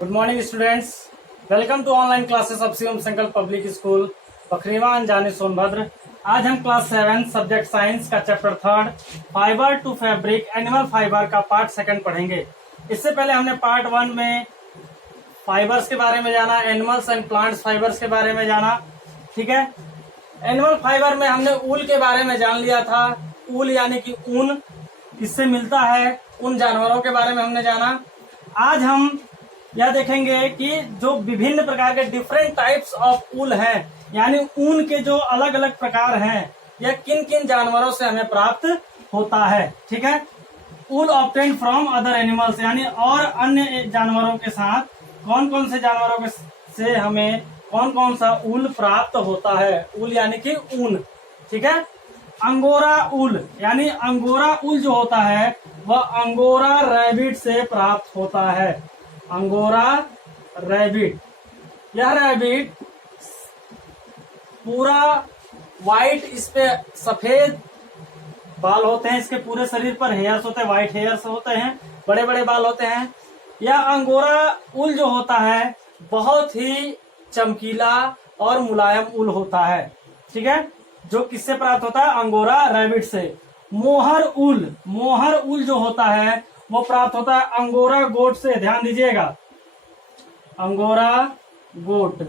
Good morning students, welcome to online classes of Shivam Sankalp public school Bakhriwa Anjani Sonbhadra. आज हम class 7 subject science का chapter 3 fibre to fabric animal fibre का part 2 पढ़ेंगे। इससे पहले हमने पार्ट 1 में फाइबर्स के बारे में जाना, एनिमल्स एंड प्लांट्स फाइबर्स के बारे में जाना। ठीक है, एनिमल फाइबर में हमने ऊल के बारे में जान लिया था। ऊल यानी कि ऊन किससे मिलता है, उन जानवरों के बारे में हमने जाना। आज हम यह देखेंगे कि जो विभिन्न प्रकार के डिफरेंट टाइप्स ऑफ ऊल हैं, यानी ऊन के जो अलग अलग प्रकार हैं, यह किन किन जानवरों से हमें प्राप्त होता है। ठीक है, ऊल ऑब्टेन्ड फ्रॉम अदर एनिमल्स, यानी और अन्य जानवरों के साथ कौन कौन से जानवरों से हमें कौन कौन सा ऊल प्राप्त होता है। ऊल यानी कि ऊन। ठीक है, अंगोरा ऊल यानी अंगोरा ऊल जो होता है वह अंगोरा रैबिट से प्राप्त होता है। अंगोरा रैबिट, यह रैबिट पूरा व्हाइट, इस पे सफेद बाल होते हैं, इसके पूरे शरीर पर हेयर्स होते हैं, व्हाइट हेयर्स होते हैं, बड़े बड़े बाल होते हैं। यह अंगोरा ऊल जो होता है बहुत ही चमकीला और मुलायम ऊल होता है। ठीक है, जो किससे प्राप्त होता है, अंगोरा रैबिट से। मोहर ऊल, मोहर ऊल जो होता है वो प्राप्त होता है अंगोरा गोट से। ध्यान दीजिएगा, अंगोरा गोट।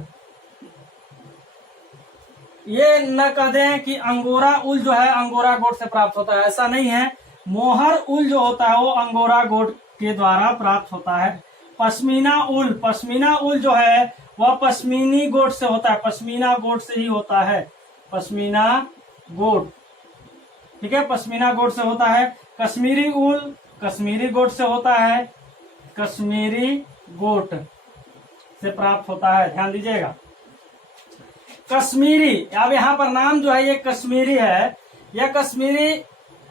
ये न कह दें कि अंगोरा ऊल जो है अंगोरा गोट से प्राप्त होता है, ऐसा नहीं है। मोहर ऊल जो होता है वो अंगोरा गोट के द्वारा प्राप्त होता है। पश्मीना ऊल, पश्मीना ऊल जो है वह पश्मीनी गोट से होता है, पश्मीना गोट से ही होता है, पश्मीना गोट। ठीक है, पश्मीना गोट से होता है। कश्मीरी ऊल कश्मीरी गोट से होता है, कश्मीरी गोट से प्राप्त होता है। ध्यान दीजिएगा, कश्मीरी, अब यहाँ पर नाम जो है ये कश्मीरी है। यह कश्मीरी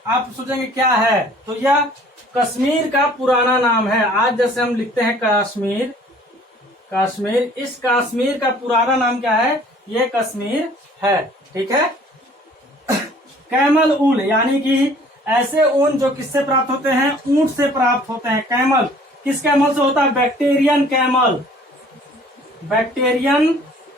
आप सोचेंगे क्या है, तो यह कश्मीर का पुराना नाम है। आज जैसे हम लिखते हैं कश्मीर, कश्मीर, इस कश्मीर का पुराना नाम क्या है, ये कश्मीर है। ठीक है, कैमल ऊल यानी कि ऐसे ऊन जो किससे प्राप्त होते हैं, ऊंट से प्राप्त होते हैं। कैमल, किस कैमल से होता है, Bactrian camel, Bactrian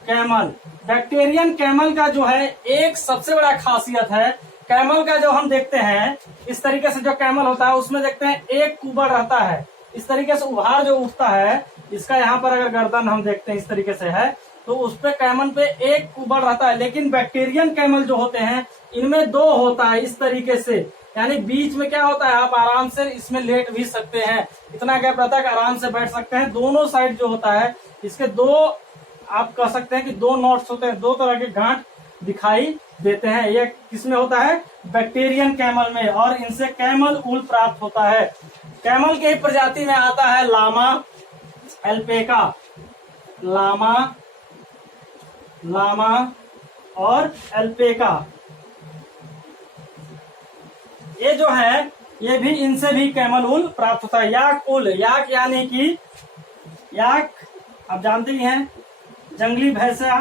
camel. Bactrian camel का जो है एक सबसे बड़ा खासियत है, कैमल का जो हम देखते हैं इस तरीके से जो कैमल होता है उसमें देखते हैं एक कुबड़ रहता है, इस तरीके से उभार जो उठता है, इसका यहाँ पर अगर गर्दन हम देखते हैं इस तरीके से है तो उस पे कैमल पे एक कुबड़ रहता है। लेकिन बैक्टीरियन कैमल जो होते हैं इनमें दो होता है, इस तरीके से, यानी बीच में क्या होता है, आप आराम से इसमें लेट भी सकते हैं, इतना गैप रहता है कि आराम से बैठ सकते हैं। दोनों साइड जो होता है इसके दो, आप कह सकते हैं कि दो नोट्स होते हैं, दो तरह के गांठ दिखाई देते हैं। ये किसमें होता है, बैक्टीरियन कैमल में, और इनसे कैमल ऊल प्राप्त होता है। कैमल के प्रजाति में आता है लामा, एल्पेका, लामा, लामा और एल्पेका। ये जो है ये भी, इनसे भी कैमल ऊल प्राप्त होता है। याक ऊल, याक यानी कि याक आप जानते ही हैं, जंगली भैंसा,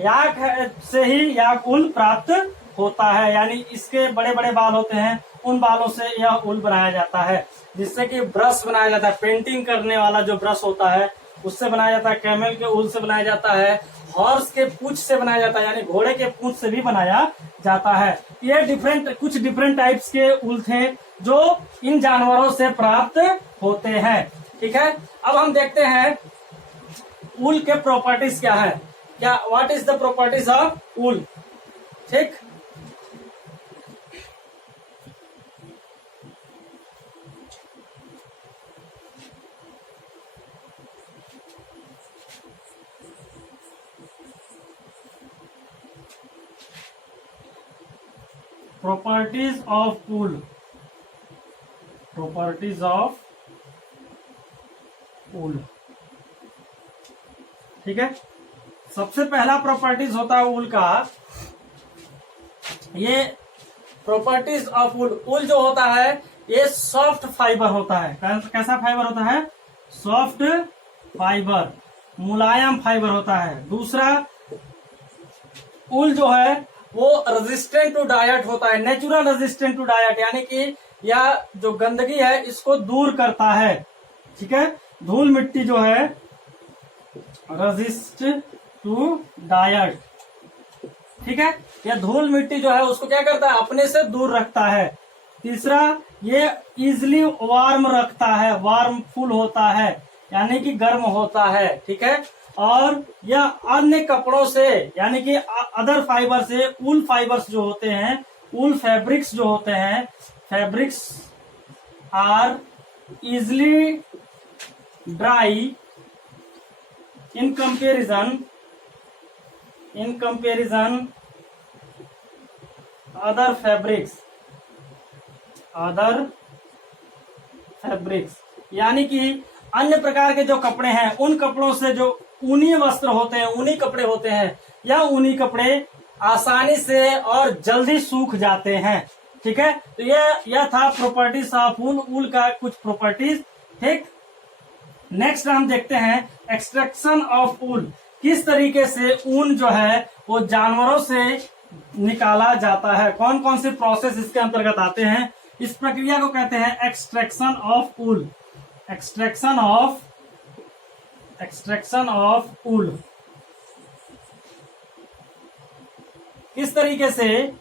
याक से ही याक ऊल प्राप्त होता है। यानी इसके बड़े बड़े बाल होते हैं, उन बालों से यह ऊल बनाया जाता है, जिससे कि ब्रश बनाया जाता है। पेंटिंग करने वाला जो ब्रश होता है उससे बनाया जाता है, कैमल के ऊल से बनाया जाता है, हॉर्स के पूंछ से बनाया जाता है, यानी घोड़े के पूंछ से भी बनाया जाता है। ये कुछ डिफरेंट टाइप्स के ऊल थे जो इन जानवरों से प्राप्त होते हैं। ठीक है, अब हम देखते हैं ऊल के प्रॉपर्टीज क्या है, क्या what is the properties of wool. ठीक, properties of wool, properties of wool. ठीक है, सबसे पहला प्रॉपर्टीज होता है ऊल का, ये प्रॉपर्टीज ऑफ ऊल। ऊल जो होता है ये सॉफ्ट फाइबर होता है। कैसा फाइबर होता है, सॉफ्ट फाइबर, मुलायम फाइबर होता है। दूसरा, ऊल जो है वो रेजिस्टेंट टू डाइट होता है, नेचुरल रेजिस्टेंट टू डाइट, यानी कि यह जो गंदगी है इसको दूर करता है। ठीक है, धूल मिट्टी जो है रेजिस्ट टू डायट, ठीक है। यह धूल मिट्टी जो है उसको क्या करता है, अपने से दूर रखता है। तीसरा, ये इजिली वार्म रखता है, वार्मफुल होता है यानी कि गर्म होता है, ठीक है। और यह अन्य कपड़ों से यानी कि अदर फाइबर से, वूल फाइबर्स जो होते हैं, वूल फैब्रिक्स जो होते हैं, fabrics are easily dry in comparison other fabrics यानी कि अन्य प्रकार के जो कपड़े हैं उन कपड़ों से जो ऊनी वस्त्र होते हैं, ऊनी कपड़े होते हैं, या ऊनी कपड़े आसानी से और जल्दी सूख जाते हैं, ठीक है। तो यह था प्रॉपर्टीज ऑफ वूल, वूल का कुछ प्रॉपर्टीज, ठीक। नेक्स्ट हम देखते हैं एक्सट्रैक्शन ऑफ वूल, किस तरीके से ऊन जो है वो जानवरों से निकाला जाता है, कौन कौन से प्रोसेस इसके अंतर्गत आते हैं। इस प्रक्रिया को कहते हैं extraction of wool, extraction of wool. किस तरीके से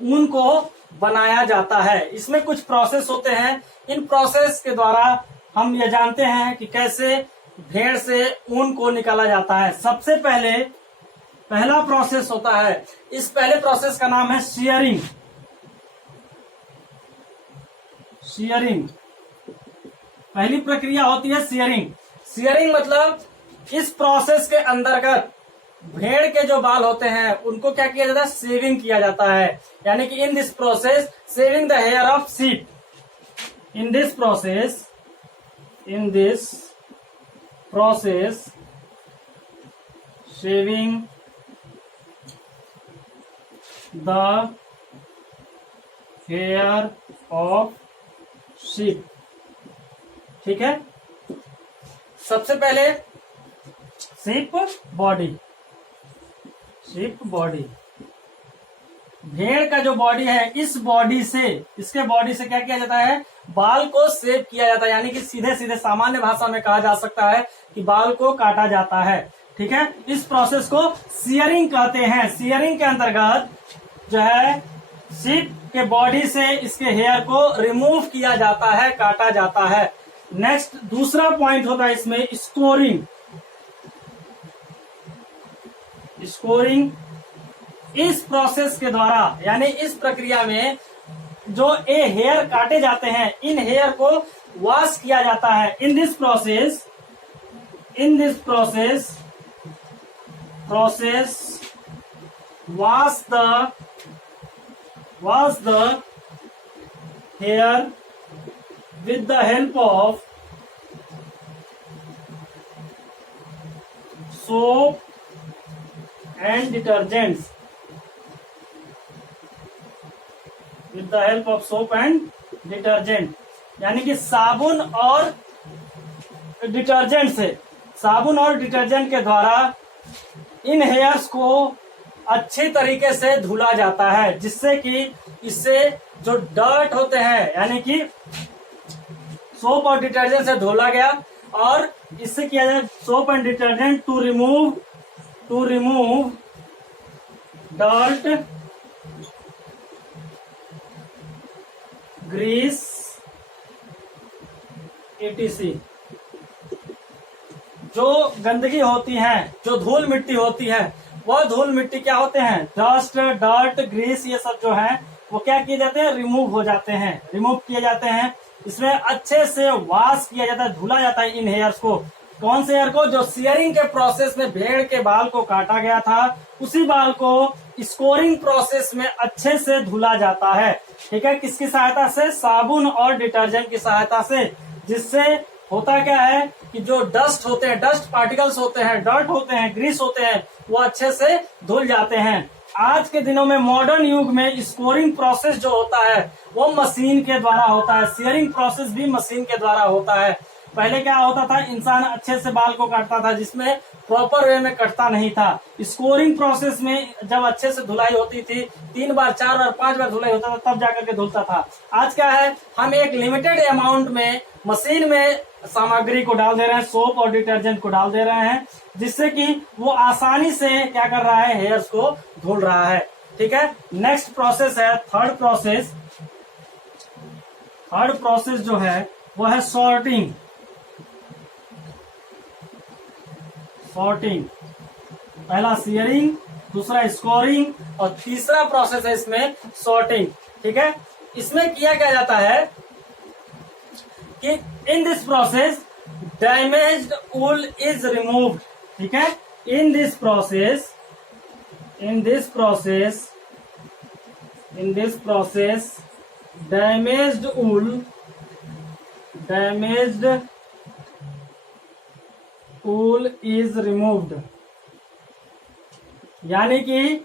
ऊन को बनाया जाता है, इसमें कुछ प्रोसेस होते हैं। इन प्रोसेस के द्वारा हम ये जानते हैं कि कैसे भेड़ से ऊन को निकाला जाता है। सबसे पहला प्रोसेस होता है, इस पहले प्रोसेस का नाम है शियरिंग। पहली प्रक्रिया होती है शियरिंग मतलब इस प्रोसेस के अंतर्गत भेड़ के जो बाल होते हैं उनको क्या किया जाता है, शेविंग किया जाता है। यानी कि in this process shaving the hair of sheep, in this process shaving the hair of sheep, ठीक है। सबसे पहले शीप बॉडी, भेड़ का जो बॉडी है, इसके बॉडी से क्या किया जाता है, बाल को शेव किया जाता है। यानी कि सीधे सीधे सामान्य भाषा में कहा जा सकता है कि बाल को काटा जाता है, ठीक है। इस प्रोसेस को शियरिंग कहते हैं। शियरिंग के अंतर्गत जो है शीप के बॉडी से इसके हेयर को रिमूव किया जाता है, काटा जाता है। नेक्स्ट दूसरा पॉइंट होता है इसमें स्कोरिंग। इस प्रोसेस के द्वारा यानी इस प्रक्रिया में जो हेयर काटे जाते हैं, इन हेयर को वॉश किया जाता है। इन this process wash the hair with the help of soap and detergents. यानी कि साबुन और डिटर्जेंट के द्वारा इन हेयर्स को अच्छी तरीके से धुला जाता है, जिससे कि इससे जो डर्ट होते हैं यानी कि सोप और डिटर्जेंट से धुला गया, और इससे किया जाए soap and detergent to remove dirt, grease etc। जो गंदगी होती है, जो धूल मिट्टी होती है, वह धूल मिट्टी क्या होते हैं, डस्ट, डर्ट, ग्रीस, ये सब जो है वो क्या किए जाते हैं, रिमूव किए जाते हैं। इसमें अच्छे से वॉश किया जाता है, धुला जाता है इन हेयर्स को। कौन से हेयर को, जो शियरिंग के प्रोसेस में भेड़ के बाल को काटा गया था, उसी बाल को स्कोरिंग प्रोसेस में अच्छे से धुला जाता है, ठीक है। किसकी सहायता से, साबुन और डिटर्जेंट की सहायता से। जिससे होता क्या है कि जो डस्ट होते हैं, डस्ट पार्टिकल्स होते हैं, डर्ट होते हैं, ग्रीस होते हैं, वो अच्छे से धुल जाते हैं। आज के दिनों में मॉडर्न युग में स्कोरिंग प्रोसेस जो होता है वो मशीन के द्वारा होता है, शियरिंग प्रोसेस भी मशीन के द्वारा होता है। पहले क्या होता था, इंसान अच्छे से बाल को काटता था जिसमें प्रॉपर वे में कटता नहीं था। स्कोरिंग प्रोसेस में जब अच्छे से धुलाई होती थी, 3 बार 4 बार 5 बार धुलाई होता था, तब जाकर के धुलता था। आज क्या है, हम एक लिमिटेड अमाउंट में मशीन में सामग्री को डाल दे रहे हैं, सोप और डिटर्जेंट को डाल दे रहे हैं, जिससे कि वो आसानी से क्या कर रहा है, हेयर्स को धुल रहा है। ठीक है, नेक्स्ट प्रोसेस है थर्ड प्रोसेस। थर्ड प्रोसेस जो है वो है सॉर्टिंग। सॉर्टिंग, पहला सीयरिंग, दूसरा स्कोरिंग और तीसरा प्रोसेस है इसमें सॉर्टिंग। ठीक है, इसमें किया क्या जाता है कि in this process damaged wool is removed. ठीक है, इन this process damaged wool is removed. यानी कि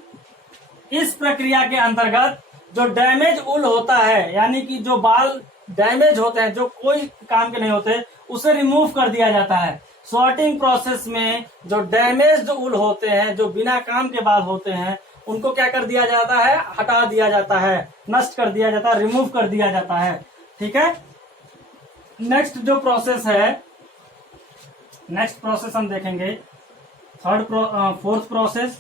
इस प्रक्रिया के अंतर्गत जो डैमेज वूल होता है, यानी कि जो बाल डैमेज होते हैं, जो कोई काम के नहीं होते, उसे रिमूव कर दिया जाता है। सॉर्टिंग प्रोसेस में जो डैमेज्ड वूल होते हैं, जो बिना काम के बाल होते हैं, उनको क्या कर दिया जाता है, हटा दिया जाता है, नष्ट कर दिया जाता है, रिमूव कर दिया जाता है। ठीक है, नेक्स्ट जो प्रोसेस है, नेक्स्ट प्रोसेस हम देखेंगे फोर्थ प्रोसेस।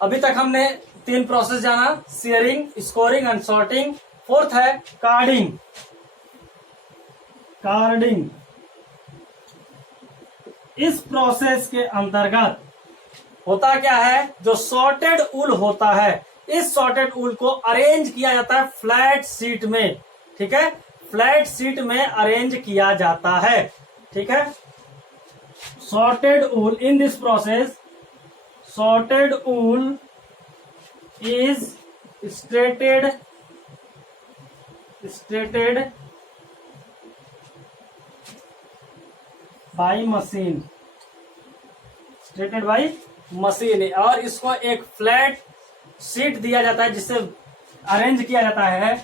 अभी तक हमने 3 प्रोसेस जाना, shearing, scoring and sorting. Fourth है कार्डिंग। कार्डिंग, इस प्रोसेस के अंतर्गत होता क्या है, जो सॉर्टेड वूल होता है, इस सॉर्टेड वूल को अरेंज किया जाता है फ्लैट शीट में। ठीक है, फ्लैट शीट में अरेंज किया जाता है। ठीक है, sorted wool, in this process sorted wool is striated by machine, striated by machine, और इसको एक फ्लैट शीट दिया जाता है जिससे अरेंज किया जाता है।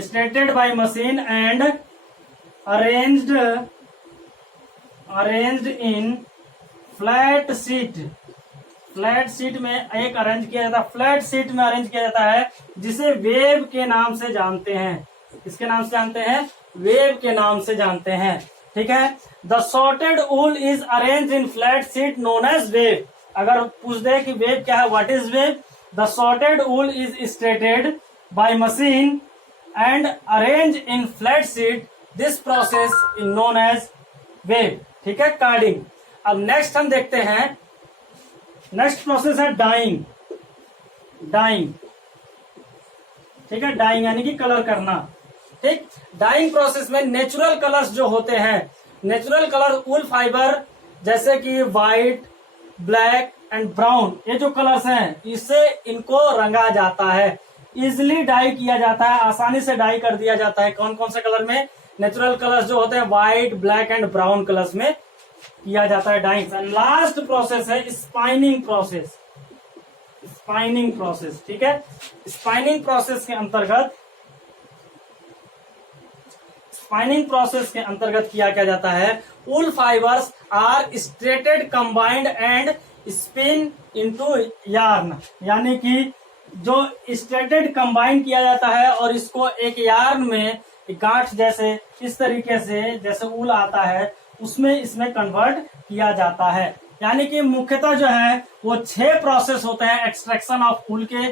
Striated by machine and arranged in flat sheet. Flat sheet में एक अरेंज किया जाता है, फ्लैट शीट में अरेंज किया जाता है, जिसे वेब के नाम से जानते हैं। किसके नाम से जानते हैं, वेब के नाम से जानते हैं। ठीक है, the sorted wool is arrange in flat sheet known as web. अगर पूछ दे कि वेब क्या है, what is web, the sorted wool is stretched by machine and arrange in flat sheet, this process is known as web. ठीक है, carding. अब next हम देखते हैं, नेक्स्ट प्रोसेस है डाइंग। डाइंग, ठीक है, डाइंग यानी कि कलर करना। ठीक, डाइंग प्रोसेस में नेचुरल कलर्स जो होते हैं, नेचुरल कलर वूल फाइबर जैसे कि व्हाइट, ब्लैक एंड ब्राउन, ये जो कलर्स हैं, इससे इनको रंगा जाता है, इजिली डाई किया जाता है, आसानी से डाई कर दिया जाता है। कौन कौन से कलर में, नेचुरल कलर्स जो होते हैं white, black and brown colours में किया जाता है डाइंग। लास्ट प्रोसेस है स्पाइनिंग प्रोसेस। स्पाइनिंग प्रोसेस, ठीक है, स्पाइनिंग प्रोसेस के अंतर्गत किया क्या जाता है, wool fibres are straighted combined and spin into yarn. यानी कि जो स्ट्रेटेड कंबाइंड किया जाता है और इसको एक यार्न में गांठ जैसे इस तरीके से जैसे वूल आता है उसमें इसमें कन्वर्ट किया जाता है। यानी कि मुख्यतः जो है वो 6 प्रोसेस होते हैं एक्सट्रैक्शन ऑफ वूल के।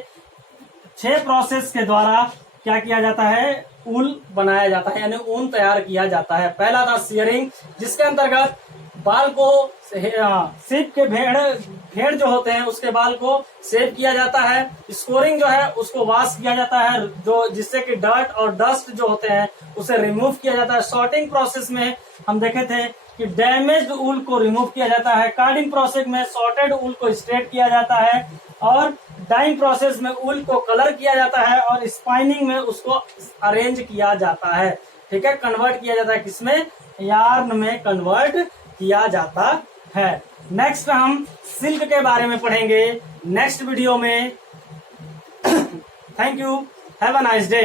6 प्रोसेस के द्वारा क्या किया जाता है, वूल बनाया जाता है, यानी ऊन तैयार किया जाता है। पहला था सीयरिंग, जिसके अंतर्गत बाल को सीप के भेड़ जो होते हैं उसके बाल को सेव किया जाता है। स्कोरिंग जो है उसको वॉश किया जाता है, जो जिससे कि डर्ट और डस्ट जो होते हैं उसे रिमूव किया जाता है। सॉर्टिंग प्रोसेस में हम देखे थे कि डैमेज्ड वूल को रिमूव किया जाता है। कार्डिंग प्रोसेस में सॉर्टेड वूल को स्ट्रेट किया जाता है और डाइंग प्रोसेस में वूल को कलर किया जाता है और स्पाइनिंग में उसको अरेंज किया जाता है। ठीक है, कन्वर्ट किया जाता है किसमें, यार्न में कन्वर्ट किया जाता है। नेक्स्ट हम सिल्क के बारे में पढ़ेंगे नेक्स्ट वीडियो में। Thank you, have a nice day.